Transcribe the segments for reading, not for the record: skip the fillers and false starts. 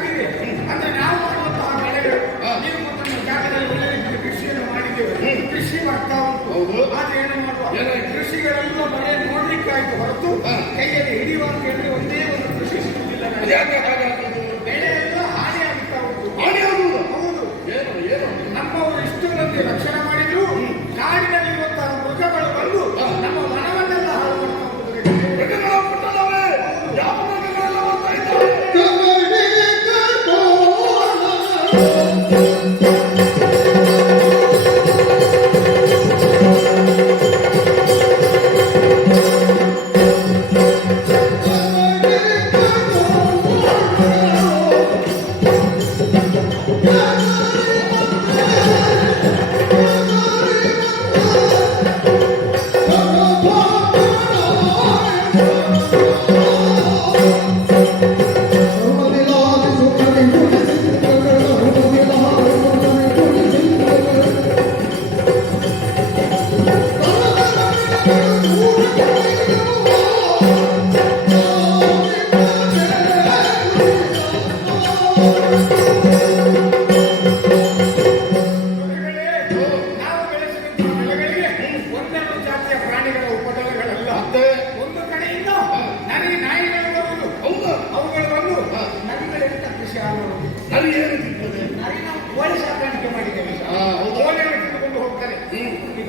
ಆಗಿದೆ. ಅಂದ್ರೆ ನಾವು ಮಾಡುವಂತಹ ಬೆಳೆಗಳು ನೀವು ನಮ್ಮ ಜಾಗದಲ್ಲಿ ಒಳ್ಳೆ ರೀತಿಯ ಕೃಷಿಯನ್ನು ಮಾಡಿದ್ದೇವೆ. ಕೃಷಿ ಮಾಡ್ತಾ ಉಂಟು. ಆದ್ರೆ ಏನು ಮಾಡುವ ಕೃಷಿಗಳೆಲ್ಲ ಬರೀ ನೋಡ್ಲಿಕ್ಕಾಯ್ತು ಹೊರತು ಕೈಯಲ್ಲಿ ಹಿಡಿಯುವ ಅಂತ ಹೇಳಿ ಒಂದೇ ಒಂದು ಕೃಷಿ ಸಿಗುತ್ತಿಲ್ಲ. ಬೆಳೆ ಎಲ್ಲ ಹಾನಿ ಆಗುತ್ತಾ ಉಂಟು. ಹೌದು, ನಮ್ಮವರು ಇಷ್ಟೊಂದು ರಕ್ಷಣೆ ಮಾಡಿದ್ರು ಕಾಡಿನಲ್ಲಿರುವಂತಹ ಮೃಗಗಳು ಬಂದು ನಮ್ಮ ವನವನ್ನೆಲ್ಲ ಹಾಳು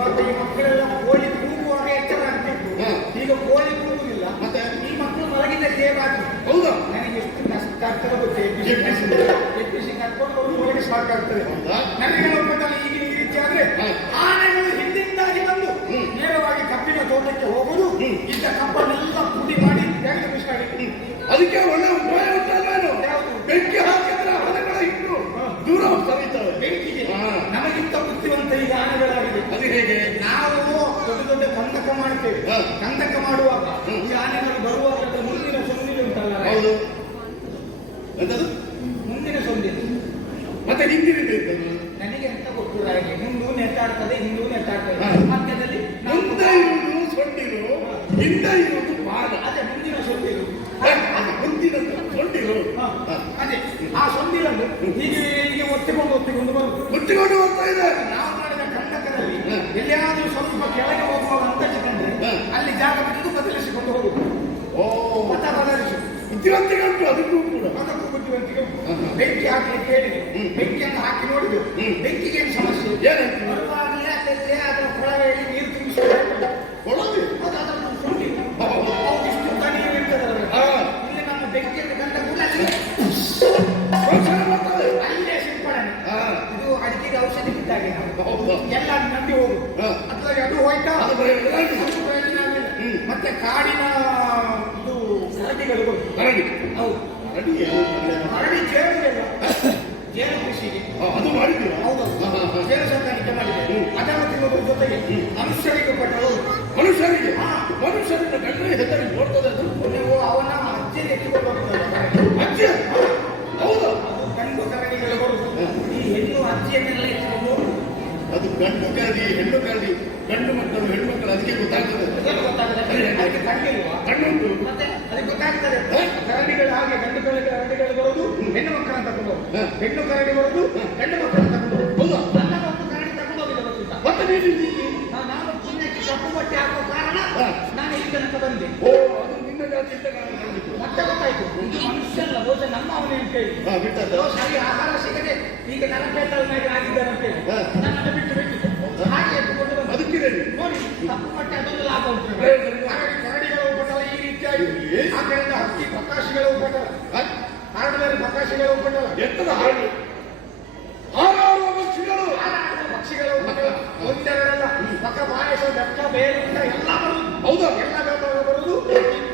ಮಾಡ್ತಾ ಮಕ್ಕಳೆಲ್ಲ ಕೋಳಿ ಕೂಗುವಾಗ ಎಚ್ಚರ ಆಗ್ತಿತ್ತು. ಈಗ ಕೋಳಿ ಕೂಗುದಿಲ್ಲ. ಮತ್ತೆ ಈ ಮಕ್ಕಳು ಮಲಗಿದ ಸೇವಾಗಿ ಹೌದಾ ನನಗೆ ಎಷ್ಟು ಕಷ್ಟ ಆಗ್ತದೆ ಗೊತ್ತೇ. ಎಬ್ಬಿಸಿ ಕರ್ಕೊಂಡು ಹೋಗಿ ಒಳಗೆ ಸಾಕಾಗ್ತದೆ. ನನಗೆ ಒಬ್ಬದಲ್ಲಿ ಈಗಿನ ಈ ರೀತಿ ಆದ್ರೆ ಆನೆಗಳು ಹಿಂದಿಂದಾಗಿ ಬಂದು ನೇರವಾಗಿ ಕಬ್ಬಿನ ತೋಟಕ್ಕೆ ಹೋಗುದು. ಇದ್ದ ಕಬ್ಬನ್ನೆಲ್ಲ ಪುಡಿ ಮಾಡಿ ತೆಗೆದು ಬಿಸಾಡಿ. ಅದಕ್ಕೆ ಒಳ್ಳೆ ಉಪಾಯ ಉಂಟಲ್ವೇನು? ಬೆಂಕಿ ಹಾಕಿದ್ರೆ ಆನೆಗಳ ಇಟ್ಟು ದೂರ ಸರಿತಾರೆ ಬೆಂಕಿಗೆ. ನಮಗಿಂತ ಬುದ್ಧಿವಂತ ಈಗ ಆನೆಗಳಾಗಿದೆ. ಅದು ಹೇಗೆ? ನಾವು ದೊಡ್ಡ ದೊಡ್ಡ ಕಂದಕ ಮಾಡ್ತೇವೆ. ಕಂದಕ ಮಾಡುವಾಗ ಈ ಆನೆಗಳು ಬರುವಾಗ ಮುಂದಿನ ಸೊಂದಿಲು ಉಂಟಲ್ಲ. ಹೌದು, ಎಂತದು ಮುಂದಿನ ಸೊಂದಿಲು. ಮತ್ತೆ ಹಿಂದಿನ ನನಗೆ ಎಂತ ಗೊತ್ತು. ಹಾಗೆ ಮುಂದೂ ನೆಟ್ಟಾಡ್ತದೆ, ಹಿಂದೂ ನೆಟ್ಟಾಡ್ತದೆ. ಮಧ್ಯದಲ್ಲಿ ಮುಂದೆ ಇರುವುದು ಸೊಂಡಿಲು, ಹಿಂದೆ ಇರುವುದು ಬಾಲ. ಅದೇ ಮುಂದಿನ ಸೊಂಡಿಲು. ಮುಂದಿನ ಸೊಂಡಿಲು ಅದೇ ಆ ಸೊಂಡಿಲನ್ನು ಹೀಗೆ ಹೀಗೆ ಒತ್ತಿಕೊಂಡು ಬರುವುದು. ಒತ್ತಿಕೊಂಡು ಹೋಗ್ತಾ ಇದೆ. ನಾವು ಮಾಡಿದ ಕಂದಕದಲ್ಲಿ ಎಲ್ಲಿಯಾದ್ರೂ ಸ್ವಲ್ಪ ಕೆಳಗೆ ಹೋಗುವ ಅಂತರ್ಜ ಕಂಡ್ರೆ ಅಲ್ಲಿ ಜಾಗ ಬಿಟ್ಟು ಬದಲಿಸಿಕೊಂಡು ಹೋಗುದು. ಮತ ಬದಲಿಸಿ ಬುದ್ಧಿವಂತಿಗಂಟು. ಅದಕ್ಕೂ ಕೂಡ ಅದಕ್ಕೂ ಬುದ್ಧಿವಂತಿಗೆ. ಬೆಂಕಿ ಹಾಕಿ ಕೇಳಿದೆ. ಬೆಂಕಿಯನ್ನು ಹಾಕಿ ನೋಡಿದ್ರು. ಬೆಂಕಿಗೆ ಏನು ಸಮಸ್ಯೆ? ಏನಾಯ್ತು? ಬರುವಾಗಲೇ ಅಲ್ಲೇ ಅದರ ಕೊಳವೆಯಲ್ಲಿ ನೀರು ತುಂಬಿಸಿಕೊಂಡು ಕೊಳವೆ ಅದನ್ನು ಸುಂಡಿ ಇಷ್ಟು ನೀರು ಇರ್ತದೆ. ಇಲ್ಲಿ ನಮ್ಮ ಬೆಂಕಿಯನ್ನು ಕಂಡ ಕೂಡ ಅಲ್ಲೇ ಸಿಂಪಡಣೆ. ಇದು ಅಡಿಕೆಗೆ ಔಷಧಿ ಬಿದ್ದಾಗೆ ಎಲ್ಲ ನಂಬಿ ಹೋಗುದು. ಅದ್ರಾಗ ಅದು ಹೋಯ್ತಾ ಮತ್ತೆ ಕಾಡಿನ ಇದು ಕರಡಿಗಳು. ಕರಡಿ ಹೌದು, ಕರಡಿ ಜೇನು ಜೇನು ಕೃಷಿಗೆ ಅದು ಮಾಡಿದ್ರು. ಹೌದು, ಜೇನು ಸಾಕಾಣಿಕೆ ಮಾಡಿದೆ. ಅದನ್ನು ತಿನ್ನೋದ್ರ ಜೊತೆಗೆ ಮನುಷ್ಯರಿಗೆ ಕೊಟ್ಟರು. ಮನುಷ್ಯರಿಗೆ ಮನುಷ್ಯರಿಂದ ಕಂಡ್ರೆ ಹೆಸರಿ ನೋಡ್ತದೆ. ಅದು ನೀವು ಅವನ ಅಜ್ಜಿಗೆ ಎತ್ತಿಕೊಂಡು ಹೋಗ್ತದೆ. ಅಜ್ಜಿ ಹೌದು, ಅದು ಗಂಡು ಕರಡಿಗಳು ಬರುದು. ಈ ಹೆಣ್ಣು ಅಜ್ಜಿಯನ್ನೆಲ್ಲ ಎತ್ತಿಕೊಂಡು ಅದು ಗಂಡು ಕರಡಿ ಹೆಣ್ಣು ಕರಡಿ. ಗಂಡು ಮಕ್ಕಳು ಹೆಣ್ಣು ಮಕ್ಕಳು ಅದಕ್ಕೆ ಗೊತ್ತಾಗ್ತದೆ. ಅದಕ್ಕೆ ಕಣ್ಣಿಲ್ವಾ? ಕಣ್ಣುಂಟು. ಮತ್ತೆ ಅದಕ್ಕೆ ಗೊತ್ತಾಗ್ತದೆ. ಕರಡಿಗಳು ಹಾಗೆ ಗಂಡು ಕರಡಿಗಳು ಬರೋದು ಹೆಣ್ಣು ಮಕ್ಕಳನ್ನು ತಗೊಂಡು, ಹೆಣ್ಣು ಕರಡಿ ಬರೋದು ಗಂಡು ಮಕ್ಕಳನ್ನು ತಗೊಂಡು. ಹೌದಾ? ನನ್ನ ಒಂದು ಕರಡಿ ತಗೊಂಡೋಗಿಲ್ಲ ಗೊತ್ತಿಲ್ಲ. ಮತ್ತೆ ನಾನು ಪುಣ್ಯಕ್ಕೆ ಕಪ್ಪು ಬಟ್ಟೆ ಹಾಕುವ ಕಾರಣ ನಾನು ಈ ತನಕ ಬಂದೆ. ಅದು ನಿನ್ನ ಜಾತಿ ಮತ್ತೆ ಗೊತ್ತಾಯ್ತು. ಇದು ಮನುಷ್ಯಲ್ಲ, ಬಹುಶಃ ನಮ್ಮ ಅವನೇ ಅಂತ ಹೇಳಿ ಸರಿ ಆಹಾರ ಸಿಗದೆ ಈಗ ನರಪೇಟಲ್ನಾಗಿ ಆಗಿದ್ದಾರೆ ಅಂತ ಹೇಳಿ ನನ್ನನ್ನು ಬಿಟ್ಟು ಬಿಟ್ಟಿದ್ದೆ. ಹಾಗೆ ಎತ್ತುಕೊಂಡು ಬಂದು ಅದಕ್ಕೆ ನೋಡಿ ಕಪ್ಪು ಬಟ್ಟೆ ಅದೊಂದು ಲಾಭ ಉಂಟು. ಕರಡಿಗಳ ಉಪಟಳ ಈ ರೀತಿಯಾಗಿ ಆ ಕಡೆಯಿಂದ ಹಕ್ಕಿ ಪ್ರಕಾಶಿಗಳ ಉಪಟಳ, ಹಾರಡುವ ಪ್ರಕಾಶಿಗಳ ಉಪಟಳ, ಎತ್ತದ ಹಾಡು ಹಾರಾಡುವ ಪಕ್ಷಿಗಳ ಉಪಟಳ ಒಂದೆರಡಲ್ಲ. ಪಕ್ಕ ಪಾಯಸ ಬೆಟ್ಟ ಬೇರುಂಟ ಎಲ್ಲ ಬರುದು. ಹೌದಾ? ಎಲ್ಲ ಬರುದು.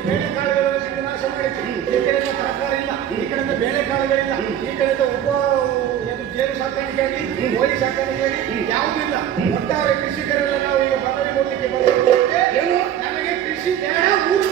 ಬೇಳೆಕಾಳುಗಳನ್ನು ನಾಶ ಮಾಡಿತ್ತು. ಈ ಕಡೆಯಿಂದ ತರಕಾರಿ ಇಲ್ಲ, ಈ ಕಡೆಯಿಂದ ಬೇಳೆಕಾಳುಗಳಿಲ್ಲ, ಈ ಕಡೆಯಿಂದ ಜೇನು ಸಾಕಾಣಿಕೆ ಆಗಲಿ ಕೋಳಿ ಸಾಕಾಣಿಕೆ ಆಗಲಿ ಯಾವುದಿಲ್ಲ. ಒಟ್ಟಾರೆ ಕೃಷಿಕರೆಲ್ಲ ನಾವು ಈಗ ಬದಲಿ ಕೊಡ್ಲಿಕ್ಕೆ ಬರ್ತೇವೆ. ನಮಗೆ ಕೃಷಿ ಬೇಡ, ಊರು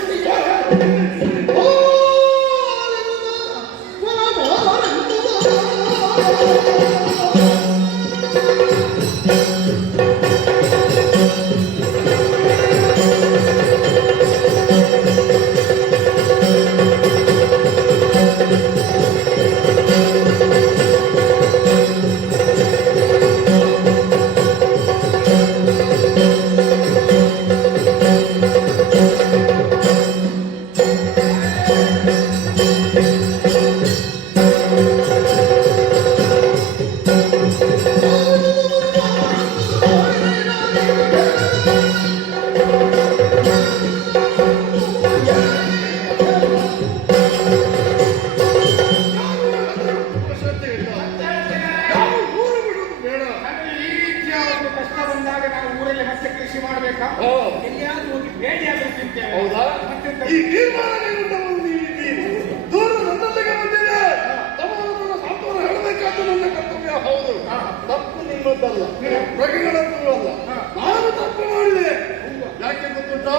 ನಿಮ್ಮದ್ದಲ್ಲ, ಪ್ರಜೆಗಳದ್ದು ಅಲ್ಲ. ನಾನು ತಪ್ಪು ಮಾಡಿದೆ. ಯಾಕೆ ಗೊತ್ತುಂಟಾ?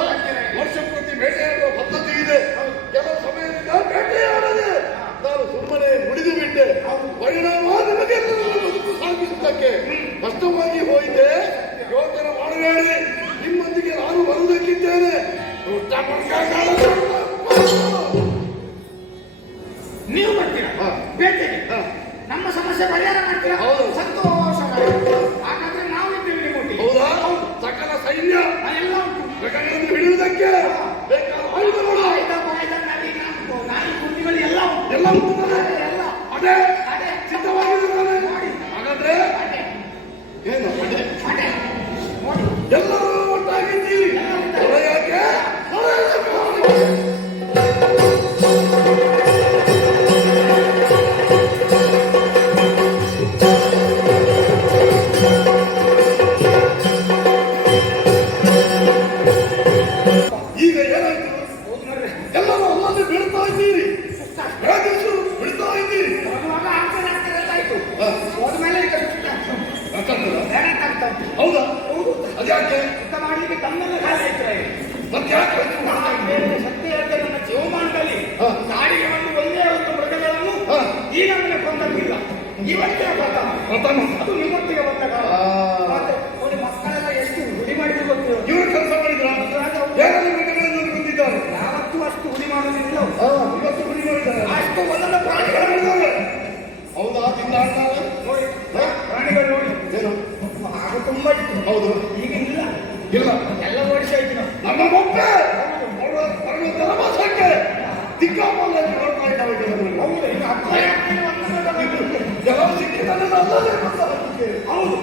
ವರ್ಷ ಪ್ರತಿ ಬೇಟೆಯಾಡುವ ಪದ್ಧತಿ ಇದೆ. ಕೆಲವು ಸಮಯದಿಂದ ಬೇಟೆಯಾಡದೆ ನಾನು ಸುಮ್ಮನೆ ಉಳಿದು ಬಿಟ್ಟೆ. ಪರಿಣಾಮ ನಿಮಗೆಲ್ಲರೂ ಬದುಕು ಸಾಗಿಸುವುದಕ್ಕೆ ಕಷ್ಟವಾಗಿ ಹೋಯಿತೆ. ಯೋಚನೆ ಮಾಡಬೇಡಿ, ನಿಮ್ಮೊಂದಿಗೆ ನಾನು ಬರುವುದಕ್ಕಿದ್ದೇನೆ. ನೀವು ಬರ್ತೀರಾ ಬೇಟೆಗೆ? ನಮ್ಮ ಸಮಸ್ಯೆ ಪರಿಹಾರ ಮಾಡ್ತೀರಾ? ಹೌದು. ಸಂತೋಷ. ಹಾಗಾದ್ರೆ ನಾವು ಇದ್ದೇವೆ ನಿಮ್ಮೊಟ್ಟಿಗೆ. ಹೌದಾ? ಸಕಲ ಸೈನ್ಯ ಎಲ್ಲ ಉಂಟು. ಮೃಗಗಳನ್ನು ಹಿಡಿಯುವುದಕ್ಕೆ ಬೇಕಾದ ಆಯುಧಗಳು ನಾಯಿ ಕುಂಡಿಗಳು ಎಲ್ಲ ಉಂಟು. ಎಲ್ಲ ಉಂಟು. ಎಲ್ಲ ಅದೇ ಅದೇ ಸಿದ್ಧವಾಗಿರುತ್ತಾನೆ. ನೋಡಿ. ಹಾಗಾದ್ರೆ ಅದೇ ಏನು ಅದೇ ಅದೇ ನೋಡಿ. ಎಲ್ಲರೂ ಒಟ್ಟಾಗಿದ್ದೀವಿ. ಯಾಕೆ ಈಗ ಏನಾಯ್ತು? ಎಲ್ಲರೂ ಅಲ್ಲಲ್ಲಿ ಬೀಳ್ತಾ ಇದ್ದೀರಿ. ರಾಜೇಶರು ಬೀಳ್ತಾ ಇದ್ದೀರಿ. ಹೋಗುವಾಗ ಆಚರಣೆ ಆಗ್ತಿರಲ್ಲಾಯ್ತು. ಹೋದ್ಮೇಲೆ ಈಗ ಸುತ್ತ ಗೊತ್ತಾಗ್ತದಾ? ಬೇರೆ ಆಗ್ತಾ ಉಂಟು. ಹೌದಾ? ಅದ್ಯಾಕೆ? ಯುದ್ಧ ಮಾಡ್ಲಿಕ್ಕೆ ತಮ್ಮೆಲ್ಲ ಕಾಲ ಆಯ್ತು. ಮತ್ತೆ ಯಾಕೆ ಶಕ್ತಿ ಹೇಳ್ತೇನೆ, ನನ್ನ ಜೀವಮಾನದಲ್ಲಿ ಹಾ. ನಾಡಿಗೆ ಒಂದು ಒಂದೇ ಒಂದು ಮೃಗಗಳನ್ನು ಹಾ. ಈ ನಮ್ಮನೆ ಕೊಂದಿಲ್ಲ. ಇವತ್ತೇ ಪ್ರಥಮ. ಪ್ರಥಮ. ಅದು ನಿಮ್ಮೊಟ್ಟಿಗೆ ಬಂದಾಗ ಆ. ಮತ್ತೆ ನೋಡಿ, ಮಕ್ಕಳೆಲ್ಲ ಎಷ್ಟು ಹುಡಿ ಮಾಡಿದ್ರು ಗೊತ್ತಿಲ್ಲ. ಇವರು ಕೆಲಸ ಮಾಡಿದ್ರ? ಯಾರಾದ್ರೂ ಮೃಗಗಳನ್ನು ಬಂದಿದ್ದಾರೆ? ಯಾವತ್ತೂ ಅಷ್ಟು ಹುಡಿ ಮಾಡೋದಿಲ್ಲ. ಇವತ್ತು ಗುಡಿ ಮಾಡಿದ್ದಾರೆ. ಅಷ್ಟು ಒಂದೊಂದು ಪ್ರಾಣಿಗಳು ಮಾಡಿದ್ದಾರೆ. ಹೌದಾ? ತಿಂದಾಡ್ತಾರೆ ನೋಡಿ. ಪ್ರಾಣಿಗಳು ನೋಡಿ. ಏನು? ಆಗ ತುಂಬಾ ಇತ್ತು. ಹೌದು. ಈಗ ಇಲ್ಲ. ಇಲ್ಲ. ಎಲ್ಲ ಓಡಿಸಾಯ್ತು ನಾವು. ನಮ್ಮ ಮೊಪ್ಪೆ ಧರ್ಮಸಕ್ಕೆ ದಿಕ್ಕಾಪಾಲನೆ ನೋಡ್ತಾ ಇದ್ದಾವೆ ಜನಗಳು. ಹೌದು. ಈಗ ಹತ್ರ ಯಾಕೆ ಒಂದು ಕೆಲವು ಸಿಕ್ಕಿದ್ದನ್ನೆಲ್ಲ ಅಲ್ಲದೆ ಗೊತ್ತಾಗುತ್ತೆ. ಹೌದು.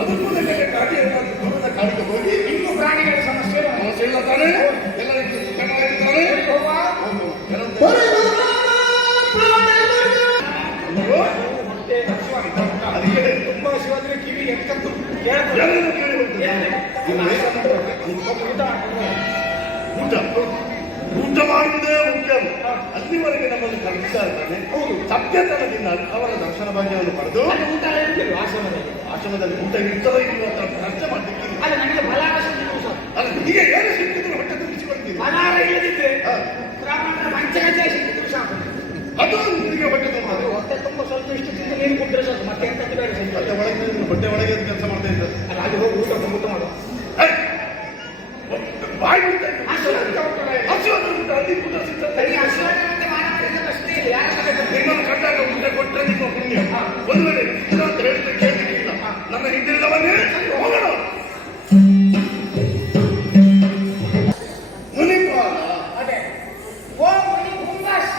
ಅದಕ್ಕೂ ನನಗೆ ಕಾಡಿ ದೂರದ ಕಾಡಿಗೆ ಹೋಗಿ ಇನ್ನು ಪ್ರಾಣಿಗಳ ಸಮಸ್ಯೆ ಸಮಸ್ಯೆ ಇಲ್ಲ ತಾನೆ? ಎಲ್ಲರಿಗೂ ಚೆನ್ನಾಗಿದ್ದಾನೆ. ಅದಕ್ಕೆ ತುಂಬಾ ಶಿವಾದ್ರೆ ಕಿವಿ ಎಕ್ಕಂತು ಕೇಳ್ತದೆ. ಎಲ್ಲರೂ ಕೇಳಿ ಹೋಗ್ತದೆ. ಊಟ ಊಟ ಮಾಡುವುದೇ ಮುಖ್ಯ. ಅಲ್ಲಿವರೆಗೆ ನಮ್ಮನ್ನು ಕರೆಸ್ತಾ ಇದ್ದಾನೆ. ಹೌದು. ಸಭ್ಯತನದಿಂದ ಅವರ ದರ್ಶನ ಭಾಗ್ಯವನ್ನು ಪಡೆದು ಊಟ ಹೇಳ್ತೇವೆ ಆಶ್ರಮದಲ್ಲಿ. ಆಶ್ರಮದಲ್ಲಿ ಊಟ ಇರ್ತದೆ ಇಲ್ವ ಅಂತ ಚರ್ಚೆ ಮಾಡಲಿಕ್ಕೆ. ಅಲ್ಲ, ನನಗೆ ಬಲಾರ ಸಿಕ್ಕಿದ್ರು ಸರ್. ಅಲ್ಲ, ಹೀಗೆ ಏನು ಸಿಕ್ಕಿದ್ರು ಹೊಟ್ಟೆ ತುಂಬಿಸಿ ಬರ್ತೀವಿ. ಬಲಾರ ಇಲ್ಲದಿದ್ರೆ ಬ್ರಾಹ್ಮಣರ ಪಂಚಗಜ್ಜೆ ಸಿಕ್ಕಿದ್ರು ಸಾಕು. ಅದು ನಿಮಗೆ ಹೊಟ್ಟೆ ತುಂಬ. ಹೊಟ್ಟೆ ತುಂಬ ಸ್ವಲ್ಪ ಇಷ್ಟು ತಿಂದು ನೀರು ಕುಡಿದ್ರೆ ಸಾಕು. ಮತ್ತೆ ಎಂತದ್ದು ಬೇರೆ ಸಿಗ್ತದೆ. ಹೊಟ್ಟೆ ಒಳಗೆ ಕೆಲಸ ಮಾಡ್ತಾ ಇದ್ದಾರೆ. ಅಲ್ಲ, ಅಲ್ಲಿ ಹೋಗಿ ಊಟ ಮಾಡುವ. ಬಾಯಿ ಬಿಡ್ತಾ ಇದ್ದಾರೆ. ಅಲ್ಲಿ ಊಟ ಸರಿ, ಸಿಗ್ತದೆ. ಅಶ್ವತ್ಥ ಮತ್ತೆ ಮಾನವರಿಂದ ಪ್ರಶ್ನೆ ಇಲ್ಲ. ಯಾರು ನಿಮ್ಮನ್ನು ಕಂಡಾಗ ಊಟ ಕೊಟ್ಟರೆ ನಿಮ್ಮ ಪುಣ್ಯ. ಒಂದು ವೇಳೆ ಇಲ್ಲ ಅಂತ ಹೇಳಿದ್ರೆ ಕೇಳಲಿಕ್ಕಿಲ್ಲ. ನನ್ನ ಹಿಂದಿನವನ್ನೇ ಹೋಗೋಣ. ಮುನಿಪಾಲ ಅದೇ ಓ ಮುನಿ ಪುಂಗಾಸ್.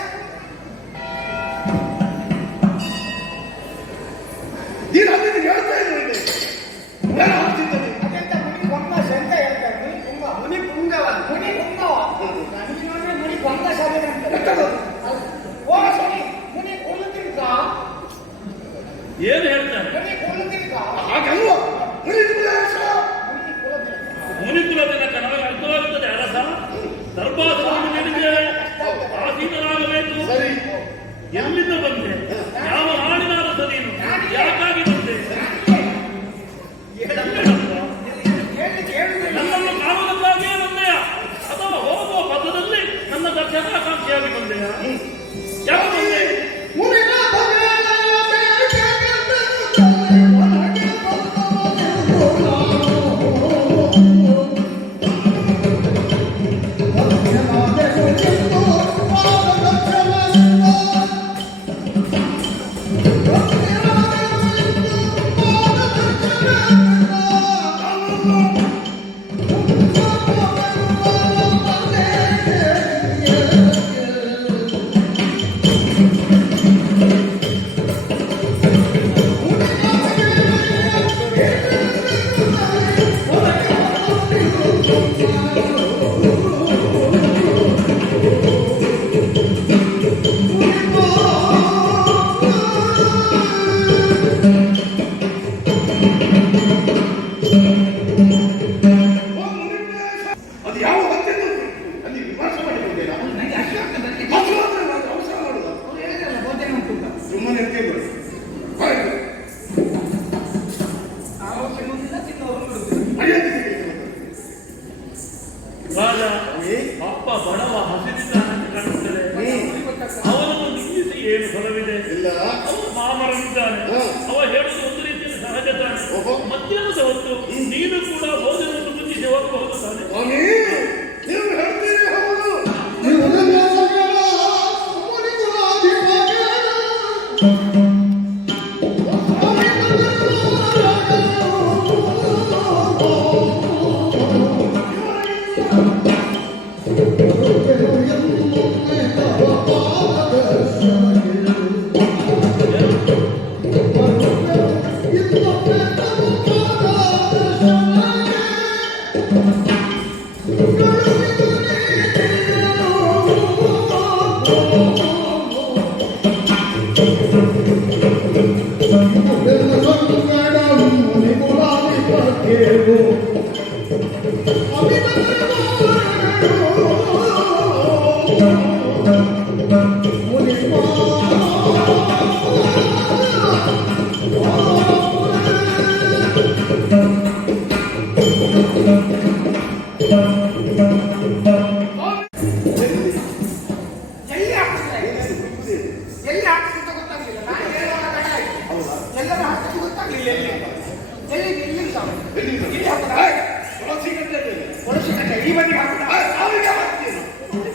ನೀನು ಅಲ್ಲಿ ಹೇಳ್ತಾ ಇದ್ರು ಇಲ್ಲಿ ಏನು ಆಗ್ತಿದ್ದಲ್ಲಿ? ಅದೆಂತ ಮುನಿ ಪುಂಗಾಸ್ ಅಂತ ಹೇಳ್ತಾರೆ. ಮುನಿ ಪುಂಗ, ಮುನಿ ಪುಂಗವ, ಮುನಿ ಪುಂಗವ. ನನಗೆ ನೋಡಿದ್ರೆ ಮುನಿ ಪುಂಗಾಸ್ ಆಗಿದೆ ಅಂತ. ಓ ಸರಿ, ಮುನಿ ಕುಲುತಿರ್ಕ. ಏನು ಹೇಳ್ತಾನೆ? ಮುನಿ ಕುಲುತಿರ್ಕ. ಹಾಗಲ್ವ? ಮುನಿಕುಲೇಶ. ಮುನಿ ಕುಲತಿರ್ಕ. ಮುನಿಕುಲ ಜನಕ ನಮಗೆ ಅರ್ಥವಾಗುತ್ತದೆ. ಅರಸ ದರ್ಬಾರವನ್ನು ನೀಡಿದ್ದೇವೆ, ಆಸೀನರಾಗಬೇಕು. ಸರಿ. ಎಲ್ಲಿಂದ ಬಂದೆ? ಯಾವ ನಾಡಿನ ಅರಸ ನೀನು? ಯಾಕಾಗಿ ಬಂದೆ? ಹೇಳಲಿಕ್ಕೆ ಹೇಳುವುದಿಲ್ಲ. ನನ್ನನ್ನು ಕಾಣುವುದಕ್ಕಾಗಿಯೇ ಬಂದೆಯ ಅಥವಾ ಹೋಗುವ ಪಥದಲ್ಲಿ ನನ್ನ ದರ್ಶನಾಕಾಂಕ್ಷೆಯಾಗಿ ಬಂದೆಯ? ಯಾಕೆ ಬಂದೆ? ಇಲ್ಲ ಅವ ಮಾಮರನಿದ್ದಾನೆ. ಹಾ. ಅವ ಹೇಳುದು ಒಂದು ರೀತಿಯಲ್ಲಿ ಸಹಜ ತಾನೆ. ಓಹೋ. ಮಧ್ಯಾಹ್ನದ ಹೊತ್ತು ನೀನು ಕೂಡ ಭೋಜನವನ್ನು ಮುಂಚಿಸಿ ಹೋಗಬಹುದು ತಾನೆ. ಸ್ವಾಮಿ ನೀವು ಹೇಳ್ತೀರಿ ಹೌದು. ಎಲ್ಲಿ ಹಾಕಿದ್ರೆ ಎಲ್ಲಿ ಹಾಕಿದ್ರೆ ಗೊತ್ತಾಗ್ಲಿಲ್ಲ. ನಾನು ಹೇಳುವಾಗ ತಡ ಆಯ್ತು. ಎಲ್ಲರೂ ಹಾಕಿದ್ದು ಗೊತ್ತಾಗ್ಲಿಲ್ಲ. ಎಲ್ಲಿ ಸ್ವಾಮಿ? ಇಲ್ಲಿ ಹಾಕುದಾ? ಒಳಸಿ ಕಟ್ಟೆ ಈ ಬದಿಗೆ ಹಾಕುದಾ?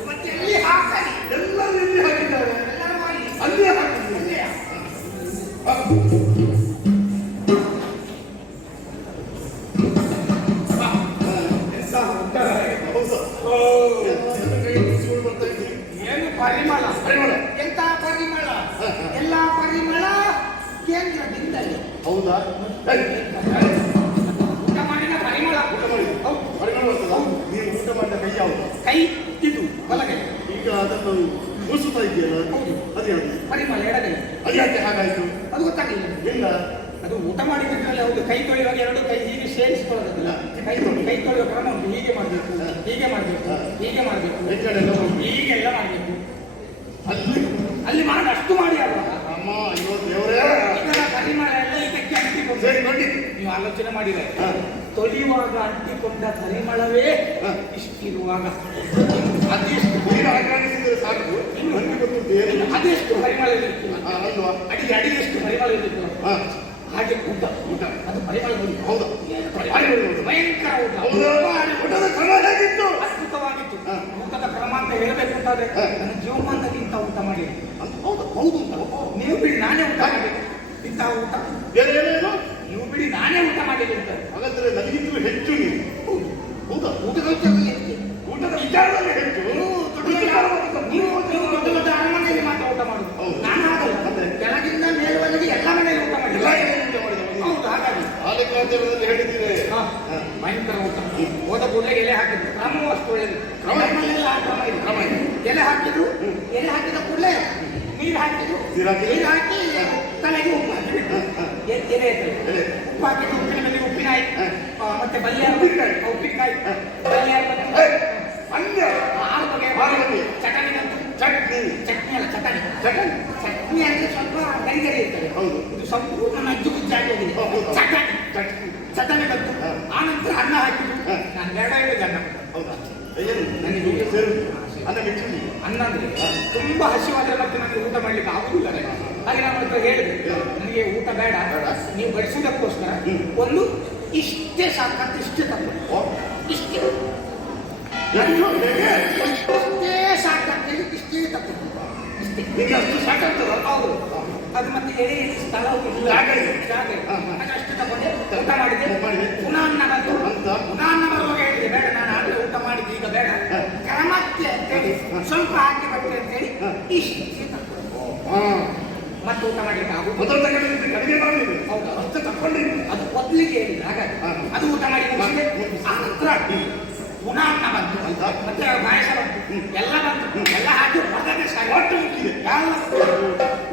ಮತ್ತೆ ಎಲ್ಲಿ ಹಾಕಲಿ? ಎಲ್ಲರೂ ಇಲ್ಲಿ ಹಾಕಿದ್ದಾರೆ. ಎಲ್ಲರೂ ಮಾಡಿ ಅಲ್ಲಿ ಹಾಕಿದ್ರು. ಅಲ್ಲಿಯಾ? ಎಂತ ಉತ್ತರ? ಏನು ಪರಿಮಳ? ಎಂತ ಪರಿಮಳ? ಎಲ್ಲ ಪರಿಮಳ ಕೇಂದ್ರದಿಂದಲೇ. ಹೌದಾ? ಊಟ ಮಾಡಿದ ಪರಿಮಳ. ಹೌದು. ಪರಿಮಳ ಬರ್ತದಾ? ನೀವು ಊಟ ಮಾಡಿದ ಕೈ ಯಾವುದು? ಕೈ ಇದು ಬಲಗೈ. ಈಗ ಅದನ್ನು ಮುಸುತ್ತಾ ಇದೆಯಲ್ಲ, ಅದೇ ಅದು. ಪರಿಮಳ ಎಡಗೈ. ಅದು ಯಾಕೆ ಹಾಗಾಯ್ತು? ಅದು ಗೊತ್ತಾಗಲಿಲ್ಲ. ಇಲ್ಲ ಅದು ಊಟ ಮಾಡಿದ್ರೆ ಹೌದು. ಕೈ ತೊಳೆಯುವಾಗ ಎರಡು ಕೈ ಹೀಗೆ ಸೇರಿಸಿಕೊಳ್ಳೋದಿಲ್ಲ. ಕೈ ತೊಳೆಯುವ ಕ್ರಮ ಉಂಟು. ಹೀಗೆ ಮಾಡಬೇಕು, ಹೀಗೆ ಮಾಡಬೇಕು, ಹೀಗೆ ಮಾಡಬೇಕು, ಹೆಚ್ಚಳೆಲ್ಲ ಉಂಟು. ಹೀಗೆಲ್ಲ ಮಾಡಬೇಕು. ಅಲ್ಲಿ ಅಲ್ಲಿ ಮಾಡಿ ಅಷ್ಟು ಮಾಡಿ ಅಲ್ವಾ? ಅಮ್ಮ ಅಯ್ಯೋ ದೇವರೇ. ಇದರ ಪರಿಮಳ ಎಲ್ಲ ಇದಕ್ಕೆ ಅಂಟಿಕೊಂಡು ಸರಿ ನೋಡಿ. ನೀವು ಆಲೋಚನೆ ಮಾಡಿದ್ರೆ ಹಾ. ತೊಳೆಯುವಾಗ ಅಂಟಿಕೊಂಡ ಪರಿಮಳವೇ ಹಾ. ಇಷ್ಟಿರುವಾಗ ಅದೆಷ್ಟು ನೀರು ಹಾಗಾಗಿಸಿದ್ರೆ ಸಾಕು. ನನಗೆ ಗೊತ್ತುಂಟು ಏನು. ಅದೆಷ್ಟು ಪರಿಮಳ ಇರುತ್ತಿಲ್ಲ. ಅಲ್ವಾ? ಅಡಿಗೆಷ್ಟು ಪರಿಮಳ ಇರುತ್ತಿಲ್ಲ. ಹಾ. ಹಾಗೆ ಊಟ ಊಟ ಅದು ಪರಿಮಳ ಬರುವುದು. ಹೌದಾ? ಭಯಂಕರ ಊಟ. ಹೌದಾ? ಊಟದ ಕ್ರಮ ಹೇಗಿತ್ತು? ಅದ್ಭುತವಾಗಿತ್ತು. ಹಾ. ಊಟದ ಕ್ರಮ ಅಂತ ಹೇಳಬೇಕು ಅಂತಾದ್ರೆ ಹಾ. ನನ್ನ ಜೀವಮಾನದಲ್ಲಿ ಇಂಥ ಊಟ ಮಾಡಿ ಹೌದು ಹೌದು ಅಂತ. ನೀವು ಬಿಡಿ ನಾನೇ ಊಟ ಮಾಡಿ ಇಂತಹ ಊಟ ಏನೇನು? ನೀವು ಬಿಡಿ ನಾನೇ ಊಟ ಮಾಡಿದೆ ಅಂತ. ಹಾಗಾದ್ರೆ ನನಗಿಂತಲೂ ಹೆಚ್ಚು ನೀವು. ಹೌದು. ಹೌದಾ? ಊಟದ ವಿಚಾರದಲ್ಲಿ ಹೆಚ್ಚು. ಊಟದ ವಿಚಾರದಲ್ಲಿ ಹೆಚ್ಚು. ನೀವು ದೊಡ್ಡ ದೊಡ್ಡ ಅರಮನೆಯಲ್ಲಿ ಮಾತ್ರ ಊಟ ಮಾಡುದು. ಹೌದು. ನಾನು ಆಗಲ್ಲ. ಅದೇ. ಕೆಳಗಿಂದ ಮೇಲ್ವರೆಗೆ ಎಲ್ಲ ಮನೆಯಲ್ಲಿ ಊಟ ಮಾಡಿ. ಎಲ್ಲ ಏನು ಊಟ ಮಾಡಿದ? ಹೌದು ಹಾಗಾಗಿ ಆದಿಕಾಂತದಲ್ಲಿ ಹೇಳಿದ್ದೀರಿ. ಹಾ. ಭಯಂಕರ ಊಟ. ಹೋದ ಕೂಡಲೇ ಎಲೆ ಹಾಕಿದ್ರು. ಕ್ರಮವೂ ಅಷ್ಟು ಒಳ್ಳೆಯದು. ಕ್ರಮ ನಮ್ಮಲ್ಲೆಲ್ಲ ಆ ಕ್ರಮ ಇದೆ. ಕ್ರಮ ಇದೆ. ಎಲೆ ಹಾಕಿದ್ರು. ಎಲೆ ಹಾಕಿದ ಕೂಡಲೇ ನೀರು ಹಾಕಿದ್ರು. ನೀರು ಹಾಕಿ? ನೀರು ಹಾಕಿ ತಲೆಗೆ ಉಪ್ಪು ಹಾಕಿಬಿಟ್ಟು ಎಲೆ ಎತ್ತಲು ಎಲೆ. ಉಪ್ಪು ಹಾಕಿದ್ರು. ಉಪ್ಪಿನ ಮೇಲೆ ಉಪ್ಪಿನಕಾಯಿ. ಮತ್ತೆ ಬಲ್ಯಾರ ಉಪ್ಪಿನಕಾಯಿ. ಉಪ್ಪಿನಕಾಯಿ ಬಲ್ಯಾರ ಅನ್ಯ 6 ಬಗೆಯ ಆರು ಬಗೆ. ಚಟನಿ ಬಂತು. ಚಟ್ನಿ. ಚಟ್ನಿ ಅಲ್ಲ ಚಟನಿ. ಚಟನಿ. ಚಟ್ನಿ ಅಂದ್ರೆ ಸ್ವಲ್ಪ ಗರಿ ಗರಿ ಇರ್ತದೆ. ಹೌದು. ಇದು ಸಂಪೂರ್ಣ ನಜ್ಜು ಗುಜ್ಜಾಗಿ ಹೋಗಿದೆ. ಹೌದು. ಚಟನಿ. ಚಟ್ನಿ. ಚಟನಿ ಬಂತು. ಹಾ. ಆನಂತರ ಅನ್ನ ಹಾಕಿದ್ರು. ಹಾ. ನಾನು ಬೇಡ ಹೇಳಿದೆ ಅನ್ನ. ಹೌದಾ? ಏನು? ನನಗೆ ಊಟ ಸೇರು. ಅನ್ನ ಮೆಚ್ಚುನಿ. ಅನ್ನ ಅಂದ್ರೆ ತುಂಬಾ ಹಸಿವಾದ್ರೆ ಮತ್ತೆ ನನಗೆ ಊಟ ಮಾಡ್ಲಿಕ್ಕೆ ಆಗುದಿಲ್ಲ. ಹಾಗೆ ನಾನು ಹತ್ರ ಹೇಳಿದೆ ನನಗೆ ಊಟ ಬೇಡ. ನೀವು ಬಡಿಸುವುದಕ್ಕೋಸ್ಕರ ಒಂದು ಇಷ್ಟೇ ಸಾಕಂತ ಇಷ್ಟೇ ತಪ್ಪು. ಇಷ್ಟೇ ಎಷ್ಟು? ಹೇಗೆ? ಇಷ್ಟೇ ಸಾಕಂತೇಳಿ ಇಷ್ಟೇ ತಪ್ಪು. ಇಷ್ಟೇ. ನಿಮಗೆ ಅಷ್ಟು ಸಾಕಾಗ್ತದ? ಹೌದು. ಅದು ಮತ್ತೆ ಎಳೆ ಸ್ಥಳವೂ ಇಲ್ಲ. ಜಾಗ ಇದೆ. ಜಾಗ ಇದೆ. ಹಾ, ಹಾ. ಹಾಗೆ ಅಷ್ಟು ತಗೊಂಡೆ ಊಟ ಮಾಡಿದೆ. ಮಾಡಿದೆ. ಪುನಃ ಅನ್ನ ಬಂತು. ಅಂತ? ಪುನಃ ಅನ್ನ ಬರುವಾಗ ಹೇಳಿದೆ ಬೇಡ ನಾನು ಆಗಲೇ ಊಟ ಮಾಡಿದ್ದೆ ಈಗ ಬೇಡ. ಹಾ. ಕ್ರಮಕ್ಕೆ ಅಂತೇಳಿ ಸ್ವಲ್ಪ ಹಾಕಿ ಬರ್ತೇನೆ ಅಂತೇಳಿ ಹಾ. ಇಷ್ಟೇ ತಪ್ಪು. ಹಾ. ಮತ್ತೆ ಊಟ ಮಾಡ್ಲಿಕ್ಕೆ ಆಗುದು. ಮೊದಲು ತಗೊಂಡಿದ್ದು ಕಡಿಮೆ ಮಾಡಿದೆ. ಹೌದಾ? ಅಷ್ಟೇ ತಗೊಂಡಿದ್ದು. ಅದು ಮೊದಲಿಗೆ ಹೇಳಿಲ್ಲ. ಹಾಗಾಗಿ ಹಾ. ಅದು ಊಟ ಮಾಡಿ ಮುಗಿಸಿದೆ. ಆ ನಂತರ ಪುನಃ ಅನ್ನ ಬಂತು. ಅಂತ? ಮತ್ತೆ ಪಾಯಸ ಬಂತು. ಎಲ್ಲ ಬಂತು. ಎಲ್ಲ ಹಾಕಿ ಹೊರಗಡೆ ಸಾರಿ ಹೊಟ್ಟೆ ಮುಚ್ಚಿದೆ. ಎಲ್ಲ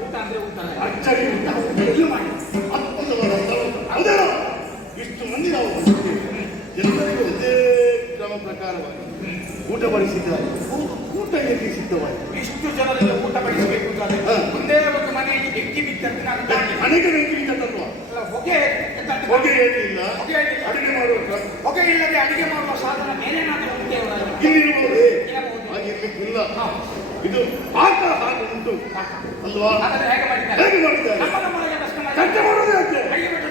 ಊಟ ಅಂದ್ರೆ ಊಟ ಅಲ್ಲ. ಅಚ್ಚರಿ ಊಟ. ಎಲ್ಲೂ ಮಾಡಿ ಅದ್ಭುತವಾದ ಸ್ಥಳ. ಹೌದೇನೋ? ಇಷ್ಟು ಮಂದಿ ನಾವು ಬಂದಿದ್ದೇವೆ. ಎಲ್ಲರಿಗೂ ಒಂದೇ ಕ್ರಮ ಪ್ರಕಾರವಾಗಿ ಊಟ ಬಡಿಸಿದ್ದಾರೆ. ಊಟ ಹೇಗೆ ಸಿದ್ಧವಾಯಿತು? ಇಷ್ಟು ಜನರಿಗೆ ಊಟ ಬಡಿಸಬೇಕು ಅಂತಾದ್ರೆ ಹಾ. ಒಂದೇ ಒಂದು ಮನೆಯಲ್ಲಿ ಬೆಂಕಿ ಬಿದ್ದಂತೆ ನಾನು ದಾಟಿ ಅನೇಕ ಬೆಂಕಿ ಬಿದ್ದಲ್ವಾ? ಅಲ್ಲ, ಹೊಗೆ ಎದ್ದಾಡಿ ಹೊಗೆ ಏನಿಲ್ಲ. ಹೊಗೆ ಏನಿಲ್ಲ. ಅಡುಗೆ ಮಾಡುವ ಹೊಗೆ ಇಲ್ಲದೆ ಅಡಿಗೆ ಮಾಡುವ ಸಾಧನ ಬೇರೆ ಏನಾದರೂ ಉಂಟೆ ಇಲ್ಲಿರುವುದೇ ಇರಬಹುದು. ಹಾಗಿರ್ಲಿಕ್ಕಿಲ್ಲ. ಹಾ. ಇದು ಪಾಕ ಹಾಗೆ ಉಂಟು ಅಲ್ವಾ? ಅದನ್ನು ಹೇಗೆ ಮಾಡಿದ್ದಾರೆ? ಹೇಗೆ ಮಾಡಿದ್ದಾರೆ? ನಮ್ಮ ಮನೆಗೆ ಕಷ್ಟ ಮಾಡಿ ಚರ್ಚೆ ಮಾಡೋದು ಯಾಕೆ? ಅಡಿಗೆ ಬಿಟ್ಟು